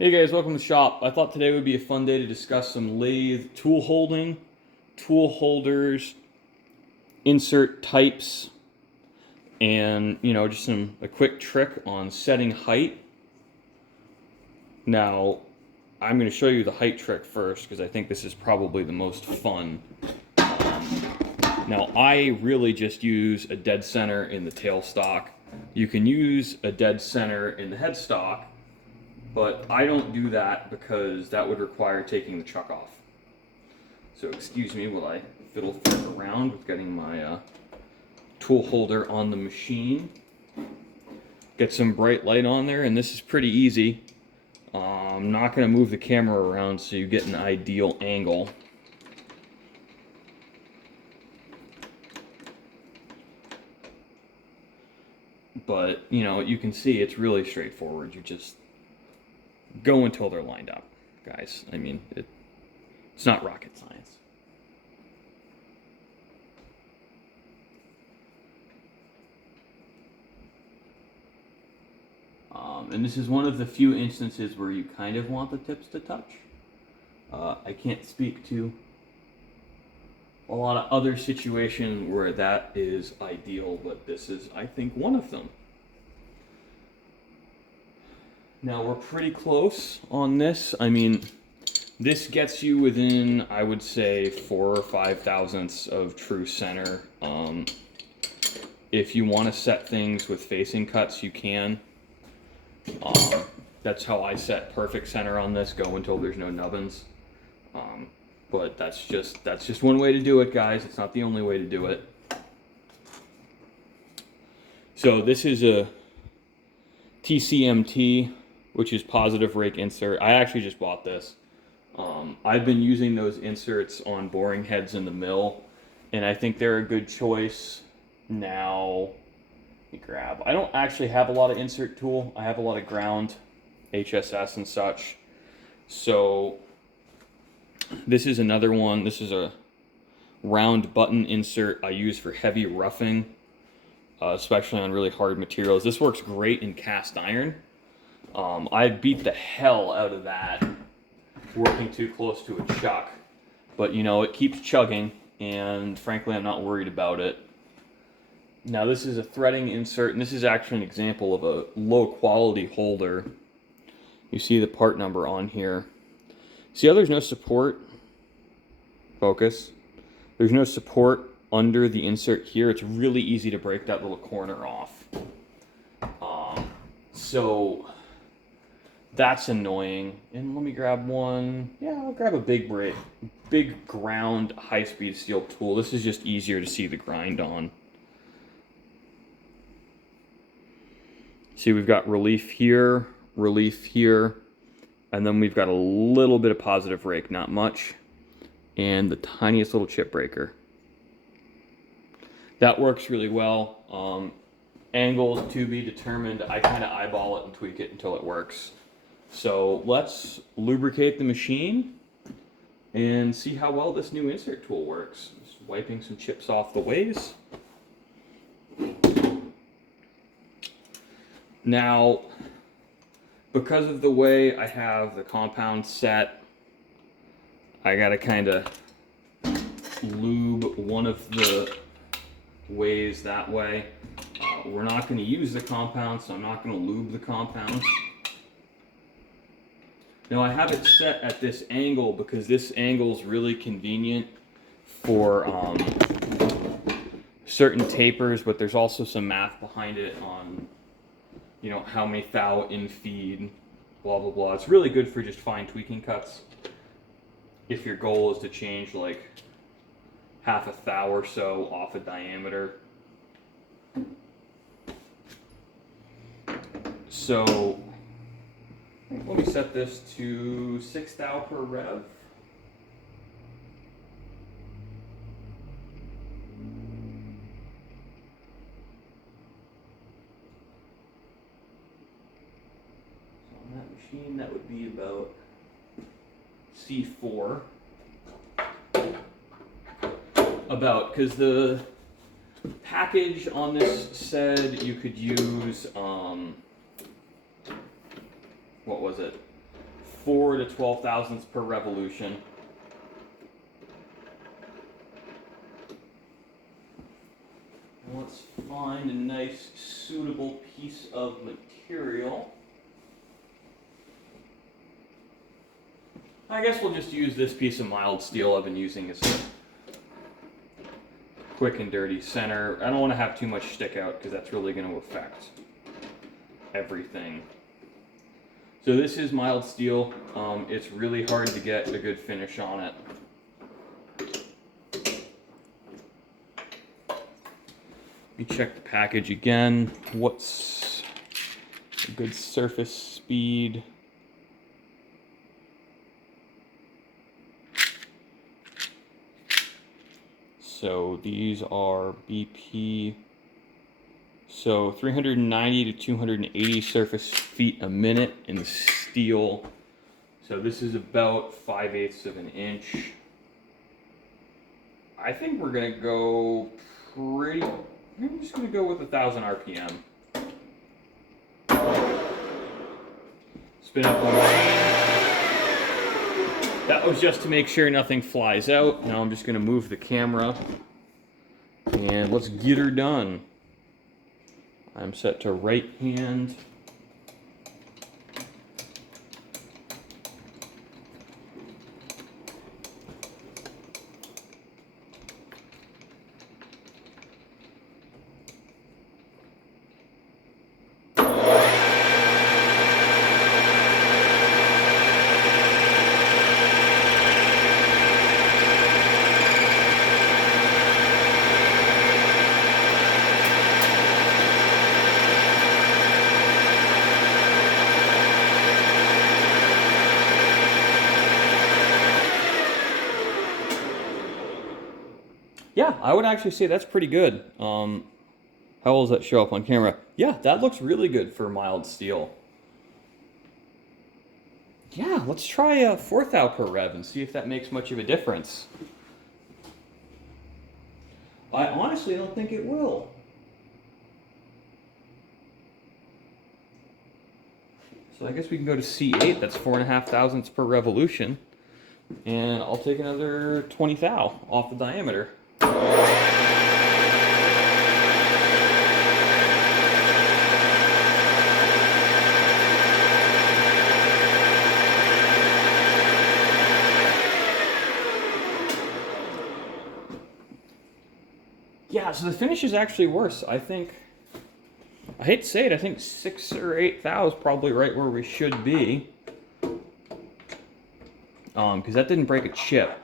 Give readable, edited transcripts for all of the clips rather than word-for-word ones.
Hey guys, welcome to the shop. I thought today would be a fun day to discuss some lathe tool holding, tool holders, insert types, and just a quick trick on setting height. Now, I'm going to show you the height trick first because I think this is probably the most fun. Now, I really just use a dead center in the tailstock. You can use a dead center in the headstock, but I don't do that because that would require taking the chuck off. So excuse me while I fiddle around with getting my tool holder on the machine. Get some bright light on there, and this is pretty easy. I'm not going to move the camera around so you get an ideal angle. But, you can see it's really straightforward. You just go until they're lined up, guys. I mean, it's not rocket science. And this is one of the few instances where you kind of want the tips to touch. I can't speak to a lot of other situations where that is ideal, but this is, I think, one of them. Now we're pretty close on this. I mean, this gets you within, I would say, 4 or 5 thousandths of true center. If you want to set things with facing cuts, you can. That's how I set perfect center on this, go until there's no nubbins. But that's just one way to do it, guys. It's not the only way to do it. So this is a TCMT, which is positive rake insert. I actually just bought this. I've been using those inserts on boring heads in the mill, and I think they're a good choice. Now, let me grab. I don't actually have a lot of insert tool. I have a lot of ground, HSS and such. So this is another one. This is a round button insert I use for heavy roughing, especially on really hard materials. This works great in cast iron. I beat the hell out of that working too close to a chuck, but it keeps chugging, and frankly I'm not worried about it. Now this is a threading insert, and this is actually an example of a low quality holder. You see the part number on here. See how there's no support? Focus. There's no support under the insert here. It's really easy to break that little corner off. So that's annoying. And let me grab one. Yeah, I'll grab a big ground high-speed steel tool. This is just easier to see the grind on. See, we've got relief here, and then we've got a little bit of positive rake, not much, and the tiniest little chip breaker. That works really well. Angles to be determined. I kind of eyeball it and tweak it until it works. So let's lubricate the machine and see how well this new insert tool works. Just wiping some chips off the ways. Now, because of the way I have the compound set, I gotta kind of lube one of the ways that way. We're not going to use the compound, so I'm not going to lube the compound. Now I have it set at this angle because this angle is really convenient for certain tapers, but there's also some math behind it on how many thou in feed, blah blah blah. It's really good for just fine tweaking cuts if your goal is to change like half a thou or so off a diameter. So let me set this to 6 thou per rev. Machine, that would be about C4. Because the package on this said you could use, what was it? 4 to 12 thousandths per revolution. And let's find a nice suitable piece of material. I guess we'll just use this piece of mild steel I've been using as a quick and dirty center. I don't want to have too much stick out because that's really going to affect everything. So this is mild steel. It's really hard to get a good finish on it. Let me check the package again. What's a good surface speed? So these are BP. So 390 to 280 surface feet a minute in steel. So this is about 5/8 of an inch. I think we're gonna go pretty, I'm just gonna go with 1,000 RPM. Spin up one more. That was just to make sure nothing flies out. Now I'm just gonna move the camera and let's get her done. I'm set to right hand. Yeah, I would actually say that's pretty good. How well does that show up on camera? Yeah, that looks really good for mild steel. Yeah, let's try a 4 thou per rev and see if that makes much of a difference. I honestly don't think it will. So I guess we can go to C8, that's 4.5 thousandths per revolution. And I'll take another 20 thou off the diameter. Yeah, so the finish is actually worse. I think, I hate to say it, I think 6 or 8 thou is probably right where we should be. Because that didn't break a chip.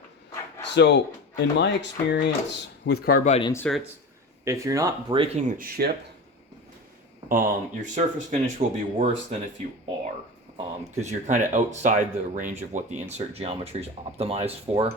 So, in my experience with carbide inserts, if you're not breaking the chip, your surface finish will be worse than if you are. Because you're kind of outside the range of what the insert geometry is optimized for.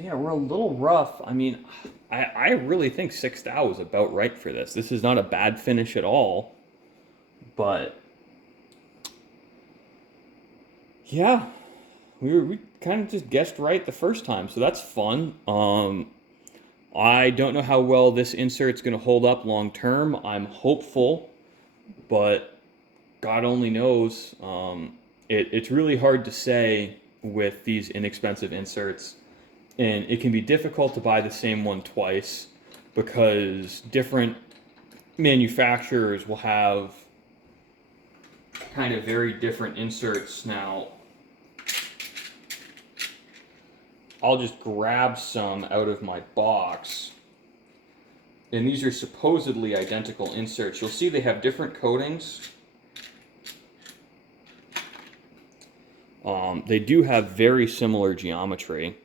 Yeah, we're a little rough. I mean, I really think 6 thou is about right for this. This is not a bad finish at all. But, yeah, we kind of just guessed right the first time, so that's fun. I don't know how well this insert's going to hold up long term. I'm hopeful, but God only knows. It's really hard to say with these inexpensive inserts. And it can be difficult to buy the same one twice because different manufacturers will have kind of very different inserts. Now, I'll just grab some out of my box. And these are supposedly identical inserts. You'll see they have different coatings. They do have very similar geometry.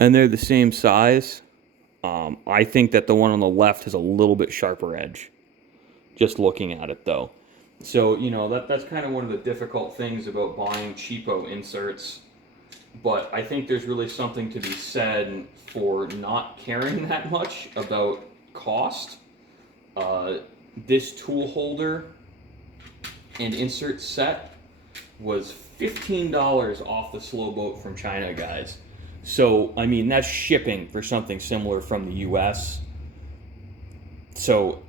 And they're the same size. I think that the one on the left has a little bit sharper edge. Just looking at it, though. So, you know, that's kind of one of the difficult things about buying cheapo inserts. But I think there's really something to be said for not caring that much about cost. This tool holder and insert set was $15 off the slow boat from China, guys. So, I mean, that's shipping for something similar from the US. So,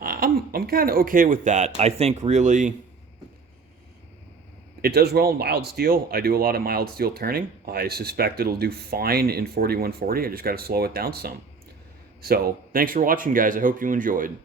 I'm kind of okay with that. I think really it does well in mild steel. I do a lot of mild steel turning. I suspect it'll do fine in 4140. I just got to slow it down some. So, thanks for watching, guys. I hope you enjoyed.